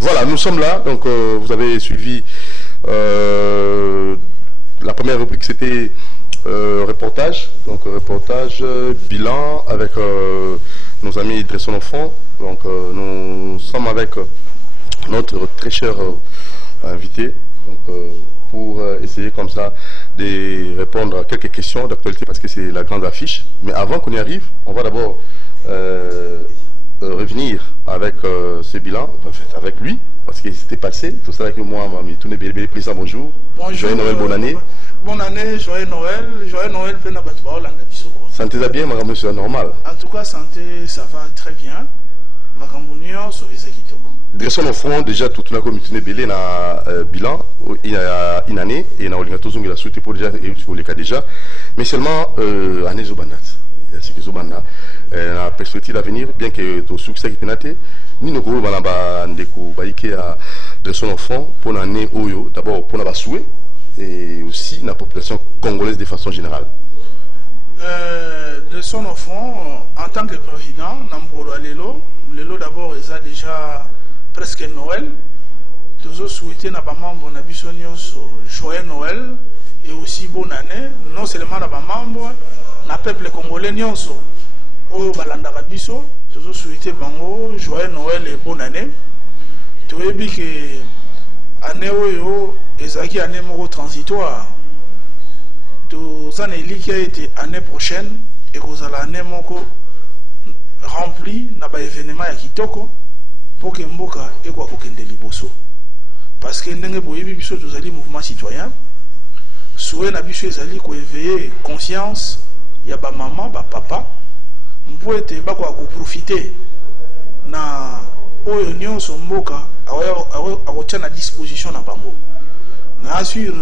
Voilà, nous sommes là. Donc, vous avez suivi la première rubrique, c'était reportage. Donc, reportage, bilan avec nos amis Dressons Enfants. Donc, nous sommes avec notre très cher invité. Donc, pour essayer comme ça de répondre à quelques questions d'actualité parce que c'est la grande affiche. Mais avant qu'on y arrive, on va d'abord revenir avec ce bilan, en fait, avec lui, parce qu'il s'était passé, tout ça avec moi, tout n'est bien, président, bonjour. Bonjour. Joyeux Noël, bonne année. Bonne année, joyeux Noël, Santé bien, madame, monsieur, normal. En tout cas, santé, ça va très bien. Dressons nos fronts, déjà, tout le monde a belé na bilan, il y a une année, et il y a une souhaité pour déjà, et pour les cas déjà, mais seulement année Zobanat. C'est que Zobanda, la perspective d'avenir, bien que ton succès qui est naté, nous ne pouvons pas Dressons nos fronts pour l'année Oyo, d'abord pour la souhait, et aussi la population congolaise de façon générale. Dressons nos fronts, en tant que président, Nambolo Lelo d'abord, il a déjà presque Noël. Toujours souhaité à membres de joyeux Noël et aussi bonne année. Non seulement à membres, na peuple congolais nyonso au balanda biso. Toujours souhaité bango joyeux Noël et bonne année. Tu vois bien que année oyo ezaki année moko transitoire. Tout ça n'est qui a été année prochaine et que ça l'année moko rempli na ba événement ya kitoko pour que mboka ekwa kokende liboso parce que ndenge boyebi biso tozali mouvement citoyen souhait na biso ezali ko éveiller conscience ya ba maman ba papa mpo ete bakwa ko profiter na oyo nyonso mboka akotia na disposition na bango na assure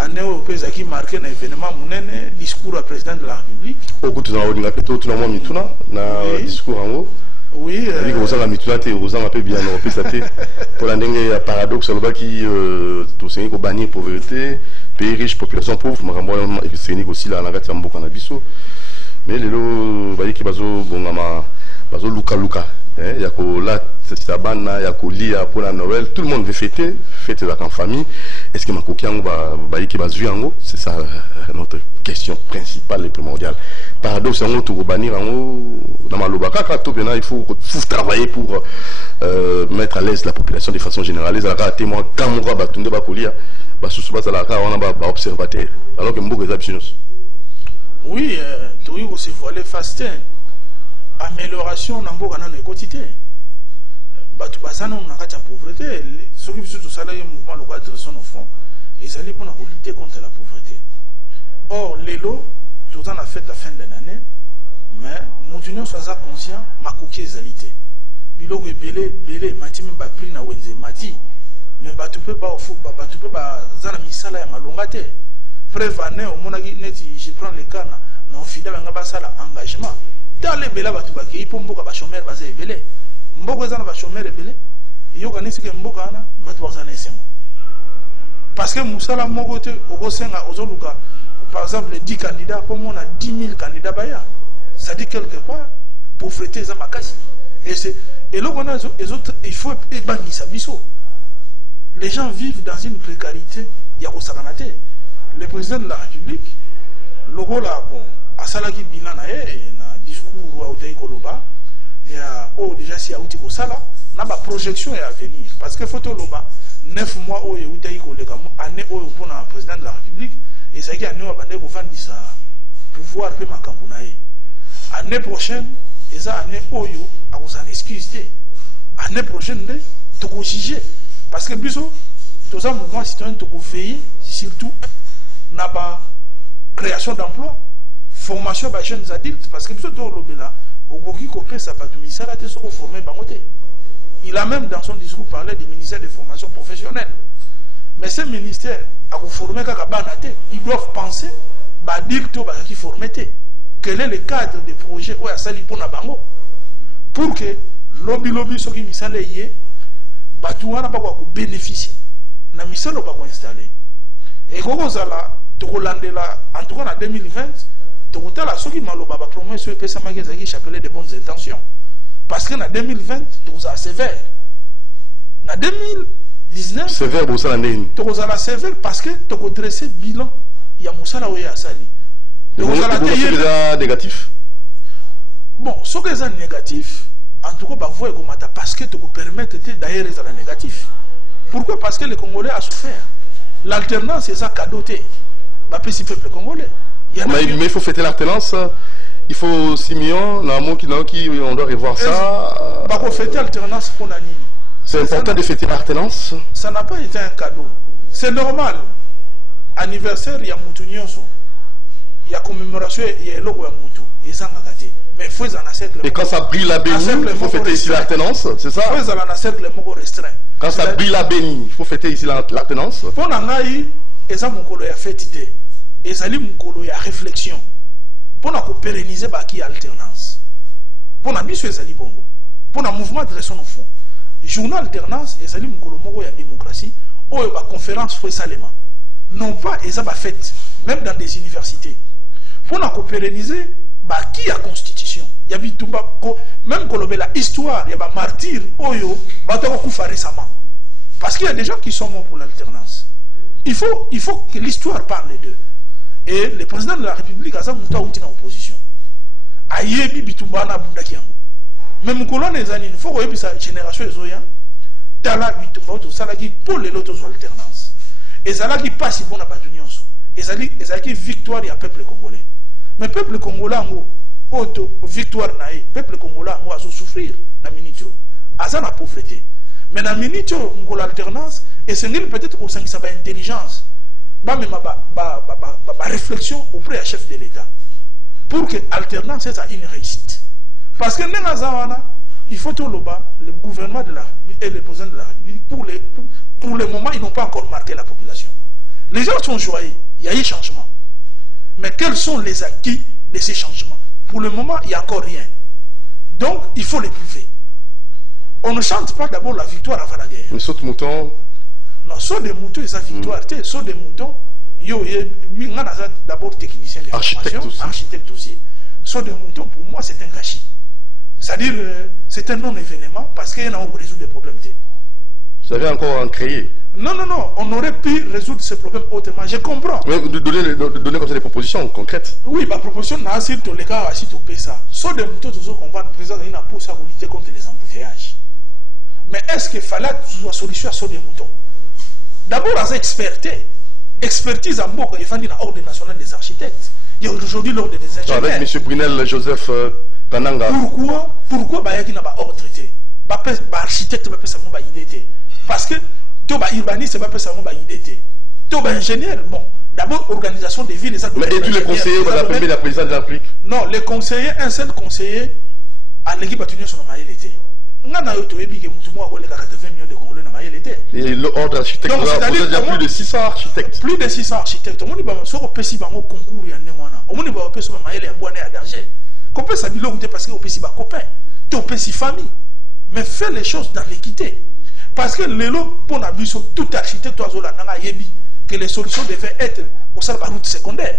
année oyo mpe ezalaki marqué na événement monene discours à président de la République okutu na olinga pe to na mituna na discours ango oui avec aux gens mituna te aux gens un peu bien on peut sater pour la ndenge paradoxe loba qui to sengi ko bannir pauvreté pays riche population pauvre makambo et sengi aussi la ngati ya mboka na biso mais lelo bayiki bazo bongama bazo luka il y a là sabana il y a kolia pour la Noël tout le monde veut fêter en famille. Est-ce que c'est ça notre question principale et primordiale. Paradoxe, il faut travailler pour mettre à l'aise la population de façon générale. Alors que oui, tu aussi voilé fasting. Amélioration dans le quotidien. Batu basana on a la pauvreté. Ceux qui sont tous les mouvements local de son enfant, ils allaient pour lutter contre la pauvreté. Or, l'élo, tout en a fait la fin de l'année, mais mon union soit conscient, ma coquille est alité. Bilo que belé, mati même pas pris na wenze mati, mais batu peut pas au fou, batu peut pas zana misala ya malongate. Prévané au monagi neti, je prends les cannes, non fidèle à ngabasala engagement. Dans les bela batu ba ki pour mboka ba chômeur basé belé. Mboko ezana ba chômeur belé. Yo kanisi ke mboka ana batu bazana esengo. Parce que musala moko te okosenga ozoluka par exemple 10 candidats pour moi on a 10 000 candidats baya. Ça dit quelque part pauvreté za makasi. Et là on a les autres il faut ebangisa biso. Les gens vivent dans une précarité ya kosakanate. Le président de la République logo là bon asalaki bilan na discours à Oudei Koloba, il y a déjà si à Outi Kosala, n'a pas projection à venir. Parce que photo Loba, 9 mois où Oudei Koloba, année où pour le président de la République, et ça y est, année où on va vendre sa pouvoir pour ma campagne. Année prochaine, et ça année où on va s'en excuser. Année prochaine, tu vas juger. Parce que biso, tout ça mouvement citoyen, tu vas veiller surtout n'a pas création d'emploi. Formation des jeunes adultes, parce que il a même dans son discours parlé du ministère des formations professionnelles. Mais ce ministère, ils doivent penser qui former. Quel est le cadre des projets pour que lobby ce qui misale yé, batouana pas bénéficier, na misalo pas installer. Et quand on a en tout cas en 2020. Tout à l'heure, ceux qui m'ont promis sur les qui chapelaient de bonnes intentions. Parce qu'en 2020, tout ça sévère. En 2019, sévère pour ça l'année. tu as sévère parce que tu as dressé bilan. Il y a Moussala ou Sali. Tu as déjà négatif. Bon, ce qui est négatif, en tout cas, parce que tu peux permettre d'ailleurs les négatif. Pourquoi? Parce que les Congolais ont souffert. L'alternance, c'est ça cadoté. C'est le peuple congolais. Mais il faut fêter l'alternance. Il faut 6 millions, on doit revoir ça. Il faut fêter l'alternance pour l'année. C'est important de fêter l'alternance. Ça n'a pas été un cadeau. C'est normal. Anniversaire, il y a Moutounioso. Il y a commémoration, il y a logo à Moutou. Et ça n'a pas été. Mais il faut en cercle. Et quand ça brille la bénie, il faut fêter ici l'alternance, c'est ça? Il faut en cercle restreint. Quand ça brille la bénie, il faut fêter ici l'alternance. Pour Nangaï, et ça, mon colo a fait idée. Et ça, mon colo a réflexion. Pour nous pérenniser l'alternance. Pour nous habituer à bongo. Pour nous mouvement de raison au fond. Journal alternance, et ça, mon colo a la démocratie, ou la conférence faut salement. Non pas, et ça va fait, même dans des universités. Pour nous pérenniser, qui a constitution. Il y a même quand la histoire, il y a martyr, oyo, récemment. Parce qu'il y a des gens qui sont morts pour l'alternance. Il faut que l'histoire parle d'eux. Et le président de la République a ça en opposition. Ayebi bitumba na bundaki yango. Même colonne les années, il faut que sa génération ezoya tala bitumba to salaki pour les autres alternance. Et ça là qui passe bon à batunions. Et ça qui victoire du peuple congolais. Mais peuple congolais ngo auto victoire naï, peuple congolais ngo a souffrir na minito. Asa na pauvreté. Mais na minito ngo l'alternance et c'est peut-être au sein de sa intelligence. Ma réflexion auprès du chef de l'État pour que l'alternance soit une réussite. Parce que il faut tout le gouvernement de la République et le président de la République, pour le moment, ils n'ont pas encore marqué la population. Les gens sont joyeux, il y a eu changement. Mais quels sont les acquis de ces changements? Pour le moment, il n'y a encore rien. Donc, il faut les prouver. On ne chante pas d'abord la victoire avant la guerre. Mais saute mouton. Non, saut des moutons et sa victoire. Saut des moutons, d'abord technicien de formation, architecte aussi. Saut des moutons, pour moi, c'est un gâchis. C'est-à-dire, c'est un non-événement parce qu'il y a résoudre des problèmes. Vous avez encore en créé? Non, on aurait pu résoudre ces problèmes autrement. Je comprends. Mais donner comme ça des propositions concrètes. Oui, ma proposition, c'est que les gars, si tu payes ça, saut des moutons, tu comprends, le président, il a pour ça pour lutter contre les embouteillages. Mais est-ce qu'il fallait une solution à saut des moutons? D'abord, à expertise en Boko, il faut dire l'ordre national des architectes. Il y a aujourd'hui l'ordre des ingénieurs. Avec M. Brunel Joseph Kananga. Pourquoi il n'y a pas ordre traité? Architecte, parce que tout urbaniste, c'est pas ça, tout ingénieur, bon. D'abord, organisation des villes. Mais et tous les conseillers, vous appelez la présidente de la République? Non, les conseillers, un seul conseiller, à l'équipe à sur le l'été. Et l'ordre architecte, vous avez déjà plus de 600 architectes. Plus de 600 architectes. On dit que si on concours, il y a un parce que on copain, famille. Mais fais les choses dans l'équité. Parce que pour tout architecte, que les solutions devaient être au sein de la route secondaire.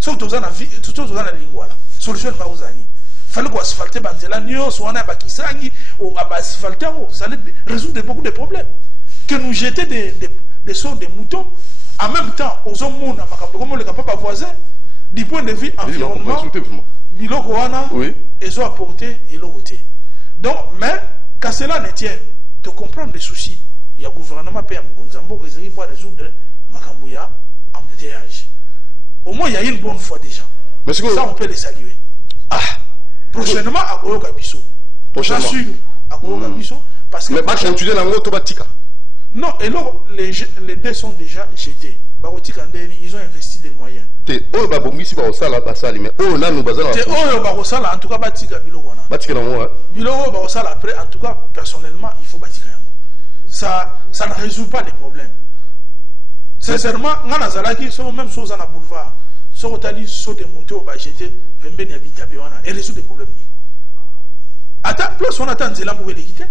Surtout dans la lingua. Solution de Baouzani. Il fallait qu'on asphalte Banzelagno, soit on a Bakisangi, ou à asphalter, ça allait résoudre beaucoup de problèmes. Que nous jeter des sauts de moutons, en même temps, aux hommes, comme les capables voisins, du point de vue environnement, Bilogoana, ils ont apporté et l'ont voté. Donc, mais, quand cela ne tient, de comprendre les soucis, il y a un gouvernement qui a pour résoudre Makambouya en embouteillage. Au moins, il y a une bonne foi déjà. Ça, on peut les saluer. Prochainement, à Goyoga Bisso. Prochainement. À Goyoga Bisso. Mais pas continuer dans l'automatique. Non, et là, les dés sont déjà jetés. Ils ont investi des moyens. En tout cas, après, en tout cas, personnellement, il faut bâtir. Ça ne résout pas les problèmes. Sincèrement, on a même chose dans le boulevard. Si on a dit saut des montées, on va jeter et résoudre des problèmes. Attends, plus on attend Zéla pour l'équité.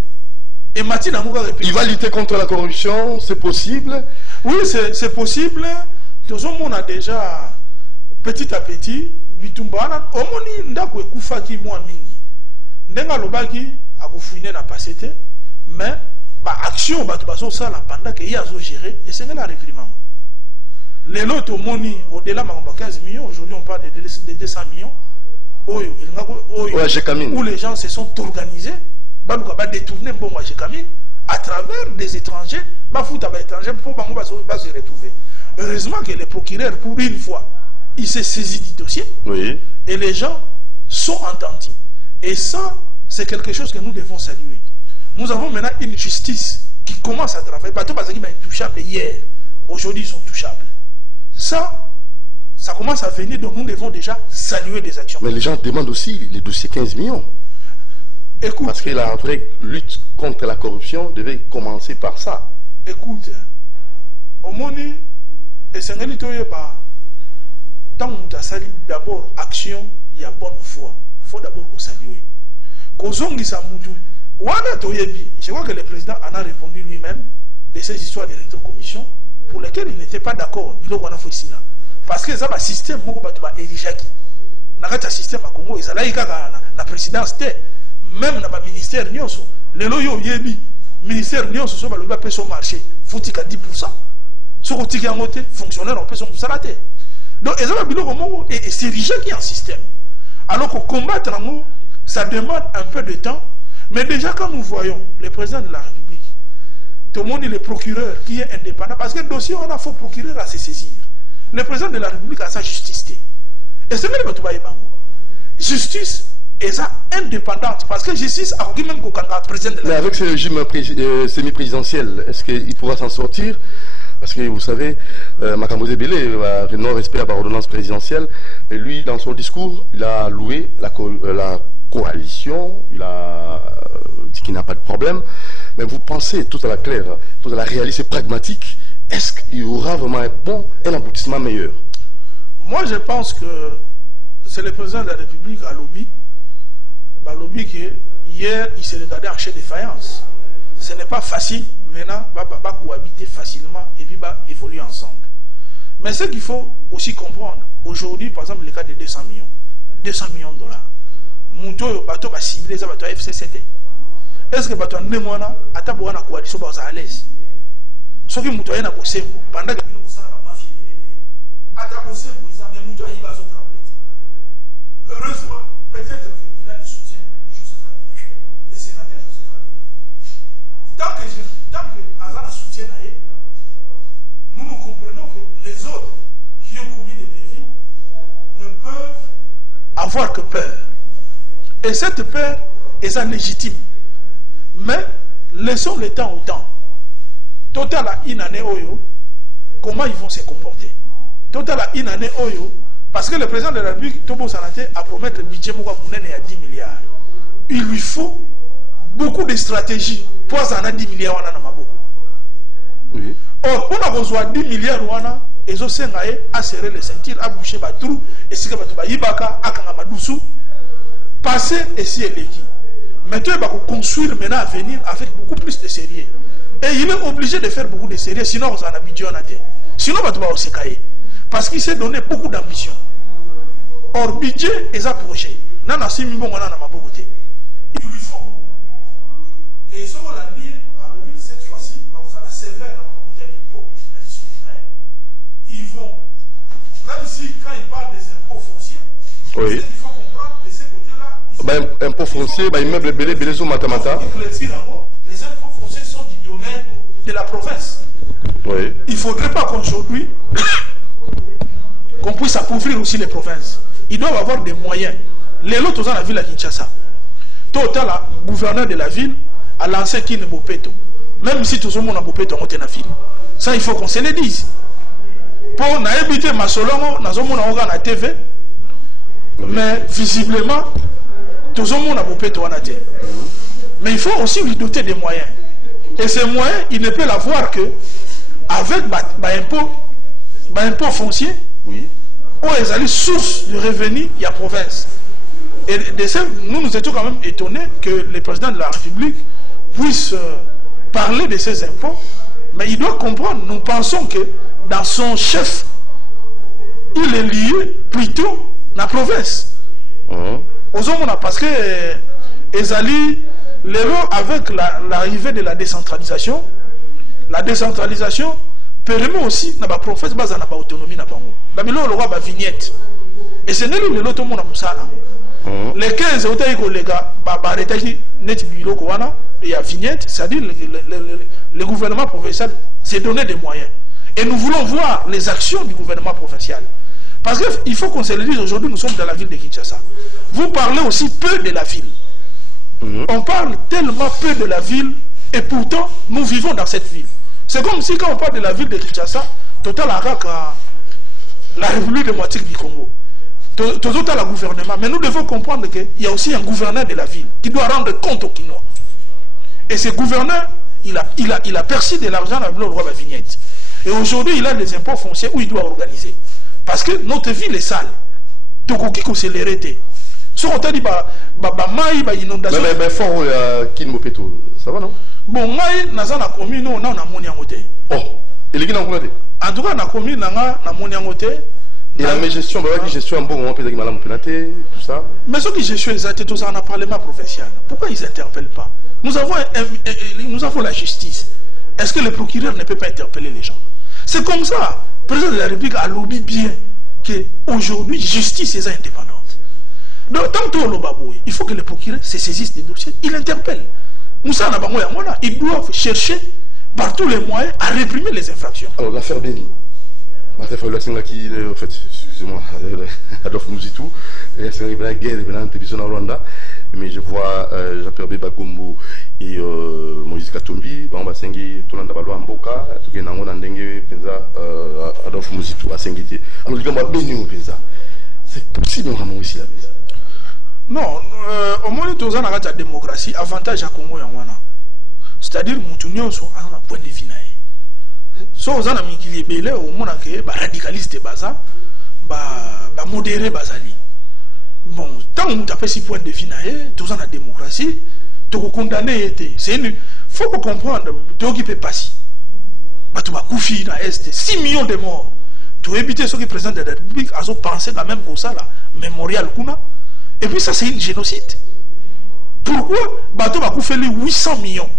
Et Mathilde il va lutter contre la corruption, c'est possible? Oui, c'est possible. Tout le monde a déjà, petit à petit, Bitumbana, Omoni Ndako Koufaki Mouamini. Nenga Lobaki a fouiné la passé, mais action ça pendant qu'il y a géré et c'est un règlement. Les lots au-delà de 15 millions, aujourd'hui on parle de 200 millions. Où les gens se sont organisés, détourner à travers des étrangers, pour se retrouver. Heureusement que les procureurs, pour une fois, ils se saisissent du dossier et les gens sont entendus. Et ça, c'est quelque chose que nous devons saluer. Nous avons maintenant une justice qui commence à travailler. Parce qu'ils sont intouchables hier, aujourd'hui ils sont touchables. Ça commence à venir, donc nous devons déjà saluer des actions. Mais les gens demandent aussi les dossiers 15 millions. Écoute, parce que la vraie lutte contre la corruption devait commencer par ça. Écoute, au Moni, et c'est un tant qu'on a salué d'abord action, il y a bonne foi. Il faut d'abord saluer. Je crois que le président en a répondu lui-même de ces histoires d'électrocommission pour lesquelles il n'était pas d'accord. Parce que ça va système beaucoup élijaki. Nakata système à Congo ils allaient la présidence même dans le ministère nyonso le loyo yebi ministère nyonso so ba loba pe son marché foutika 10%. Ce côté qui a monté fonctionnaire on peut son salaté. Donc ils ont biloko moko et c'est élijaki en système. Alors que combattre nous ça demande un peu de temps, mais déjà quand nous voyons le président de la République, tout le monde est le procureur qui est indépendant parce que le dossier on a faux procureur à se saisir. Le président de la République a sa justice. Et c'est même le justice est indépendante. Parce que justice a même qu'au président de la République. Mais avec ce régime semi-présidentiel, est-ce qu'il pourra s'en sortir? Parce que vous savez, Makamboze Bélé, non-respect à l'ordonnance présidentielle, et lui, dans son discours, il a loué la coalition, il a dit qu'il n'a pas de problème. Mais vous pensez, tout à la claire, tout à la réaliste et pragmatique, est-ce qu'il y aura vraiment un aboutissement meilleur? Moi, je pense que c'est le président de la République à lobby. Lobby qui hier, il s'est regardé en chef de faïence. Ce n'est pas facile, maintenant, va cohabiter facilement et puis va évoluer ensemble. Mais ce qu'il faut aussi comprendre, aujourd'hui, par exemple, le cas de 200 millions. 200 millions de dollars. Mouto, bateau va cibler ça, bateau FCCT. Est-ce que bateau ne mona, à ta boana coalition, va à l'aise? Ce qui m'a dit c'est pendant que nous avons heureusement, peut-être qu'il a du soutien de Joseph Kabila, le sénateur Joseph Kabila. Tant que Allah soutient, nous comprenons que les autres qui ont commis des défis ne peuvent avoir que peur. Et cette peur est légitime. Mais laissons le temps au temps. Total à une année oyo, comment ils vont se comporter? Total à une année oyo, parce que le président de la République, Tobo Sanate, a promis le budget à 10 milliards. Il lui faut beaucoup de stratégies pour en 10 milliards. Oui. Or, on a besoin de 10 milliards, et ils ont à serrer les ceintures, à boucher les trous, et si on a passer ici et là. Maintenant, il va construire maintenant à venir avec beaucoup plus de sérieux. Et il est obligé de faire beaucoup de sérieux, sinon on a budget en atteint. Sinon, on va se cailler. Parce qu'il s'est donné beaucoup d'ambition. Or, budget est un projet. Il lui faut. Et ce qu'on a dit, cette fois-ci, on a la sévère dans le impôt, ils vont, même si quand ils parlent des impôts fonciers, il faut comprendre de ces côtés-là. Impôts fonciers, immeubles belés ou matamata. Les impôts fonciers sont du domaine de la province. Oui. Il ne faudrait pas qu'aujourd'hui, qu'on puisse appauvrir aussi les provinces. Ils doivent avoir des moyens. Les autres dans la ville à Kinshasa. Total, le gouverneur de la ville a lancé Kine Bopeto. Même si tout le monde a Bopeto, on est dans la ville. Ça, il faut qu'on se le dise. Pour éviter ma solongo, nous avons la TV. Mais visiblement, tout le monde a Bopeto en a été. Mais il faut aussi lui doter des moyens. Et ces moyens, il ne peut l'avoir que avec impôt foncier, oui. Où ils allaient source de revenus, il y a province. Et nous étions quand même étonnés que le président de la République puisse parler de ces impôts, mais il doit comprendre, nous pensons que dans son chef, il est lié plutôt à la province. Parce que ils allaient avec l'arrivée de la décentralisation permet aussi na ba prophète baza na ba autonomie na bango. Ba milo lo ba vignette. Et c'est neli le to mona musala. Les 15 hôtels collègues ba arrêté net bilo ko wana il y a vignette, c'est-à-dire le gouvernement provincial s'est donné des moyens. Et nous voulons voir les actions du gouvernement provincial. Parce qu'il faut qu'on se le dise, aujourd'hui nous sommes dans la ville de Kinshasa. Vous parlez aussi peu de la ville. On parle tellement peu de la ville et pourtant nous vivons dans cette ville. C'est comme si quand on parle de la ville de Kinshasa, total la République démocratique du Congo, total le gouvernement. Mais nous devons comprendre qu'il y a aussi un gouverneur de la ville qui doit rendre compte aux Kinois. Et ce gouverneur, il a perçu de l'argent dans le roi de la vignette. Et aujourd'hui, il a des impôts fonciers où il doit organiser. Parce que notre ville est sale. Donc, il faut s'élérer. Si on t'a dit, inondation. Mais fort, qui nous fait tout. Ça va, non? Bon, moi, dans la commune, on a mon yangote. Oh, et les gens ont commandé. En tout cas, dans la commune, on a mon yangote. Et la gestion, la gestion, bon, on peut dire que tout ça. Mais ceux qui gestionent tout ça, on a le Parlement provincial. Pourquoi ils n'interpellent pas? Nous avons la justice. Est-ce que le procureur ne peut pas interpeller les gens? C'est comme ça. Le président de la République a lobby bien qu'aujourd'hui, justice est indépendante. Donc, tant que il faut que le procureur se saisisse des dossiers, il interpelle. Moussa Nabangoya, ils doivent chercher par tous les moyens à réprimer les infractions. Alors, l'affaire Béni. L'affaire qui, en fait, excusez-moi, Adolphe Mouzitou, c'est la guerre en télévision en Rwanda, mais je vois Jean-Pierre Bemba Gombo et Moïse Katumbi, on va s'engager tout le monde à Mboka, tout le monde a ndenge penza Adolphe Mouzitou à s'engager. Alors, les gens vont bénir penza. C'est possible vraiment aussi la vie. Non, au moins tous on a la démocratie, avantage à Congo Yangwana. C'est-à-dire Moutounio sont à un point de vue. So aux amis qui est belé au monde que radicaliste baza, modéré bazali. Bon, tant on tape 6 points de vue tous on a démocratie, tu condamné été. C'est une faut comprendre, tu qui peut passer. Tu vas coucher dans est 6 millions de morts. Tu éviter ceux qui présentent de la République à penser quand même pour ça là, mémorial kuna. Et puis ça c'est une génocide. Pourquoi bateau va couper les 800 millions.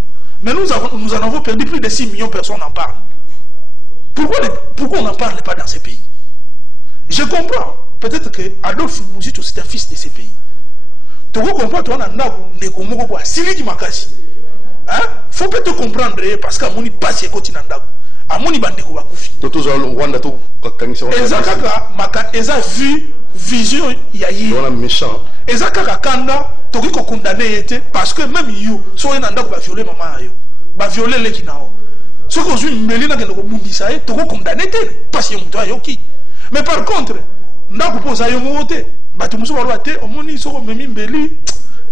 Mais nous en avons perdu plus de 6 millions de personnes en parlent. Pourquoi on n'en parle pas dans ces pays? Je comprends. Peut-être que Adolphe Mouzitou c'est un fils de ces pays. Tu comprends, tu as un Congo pour Sylvie Makasi. Hein? Faut peut-être comprendre parce qu'à mon passe et continent à mon bandeko va coucher. Toto Rwanda to kanisa. Eza vu vision yayi. On a méchant. Eza kaka kanda toki ko condamné été parce que même you so ena ndako ba violer maman yo. Ba violer les kinao. Ce qu'on joue mbeli na kendo ko bundisa e toko condamné té parce que muto ayoki. Mais par contre, ndako posa yo moté. Ba tu muso ba té omoni so ko memi mbeli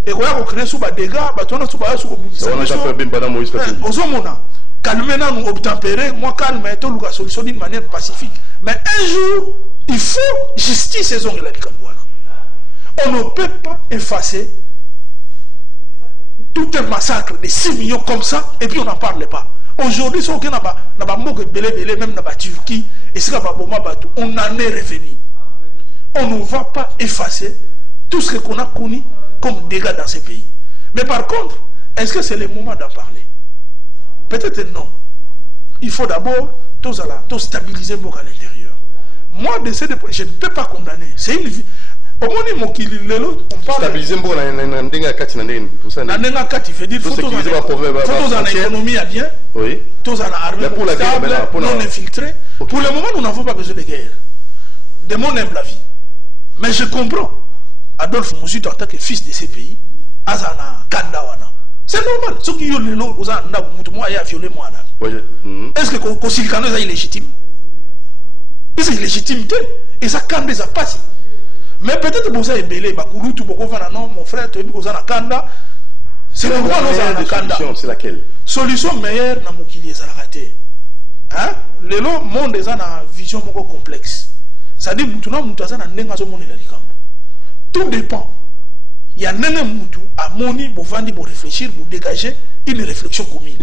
et ko ya ko créer sous ba dégâts, ba tu na sous ba so ko bundisa. On a déjà fait Bemba Moïse Katumbi. Ozomona. Calmer nous obtempérer, moi calme et tout la solution d'une manière pacifique. Mais un jour, il faut justice et on ne peut pas effacer tout un massacre de 6 millions comme ça et puis on n'en parle pas. Aujourd'hui, si on n'a pas belé, même dans la Turquie, et c'est on en est revenu. On ne va pas effacer tout ce qu'on a connu comme dégâts dans ces pays. Mais par contre, est-ce que c'est le moment d'en parler? Peut-être non. Il faut d'abord tout stabiliser beaucoup à l'intérieur. Moi, je ne peux pas condamner. C'est une vie. Au moins, on parle. Stabiliser beaucoup à l'intérieur. Il veut dire faut tous en économie à bien. Oui. Tous en armée stable, non infiltré. Pour le moment, nous n'avons pas besoin de guerre. De mon humble avis. Mais je comprends. Adolphe Mouzitou, en tant que fils de ces pays, Azana, Kandawana. C'est normal. Ceux qui ont le lot, ils ont violé moi. Est-ce que le Silicano est illégitime? C'est illégitimité. Et ça, quand ils ont passé. Mais peut-être que vous avez belé, non, mon frère, tu as un Kanda. C'est pourquoi nous avons un Kanda. C'est laquelle? Solution meilleure, dans mon qu'il y a raté. Le monde est une vision complexe. C'est-à-dire que tout dépend. Il y a un moutou à moni pour vendre, pour réfléchir, pour dégager une réflexion commune.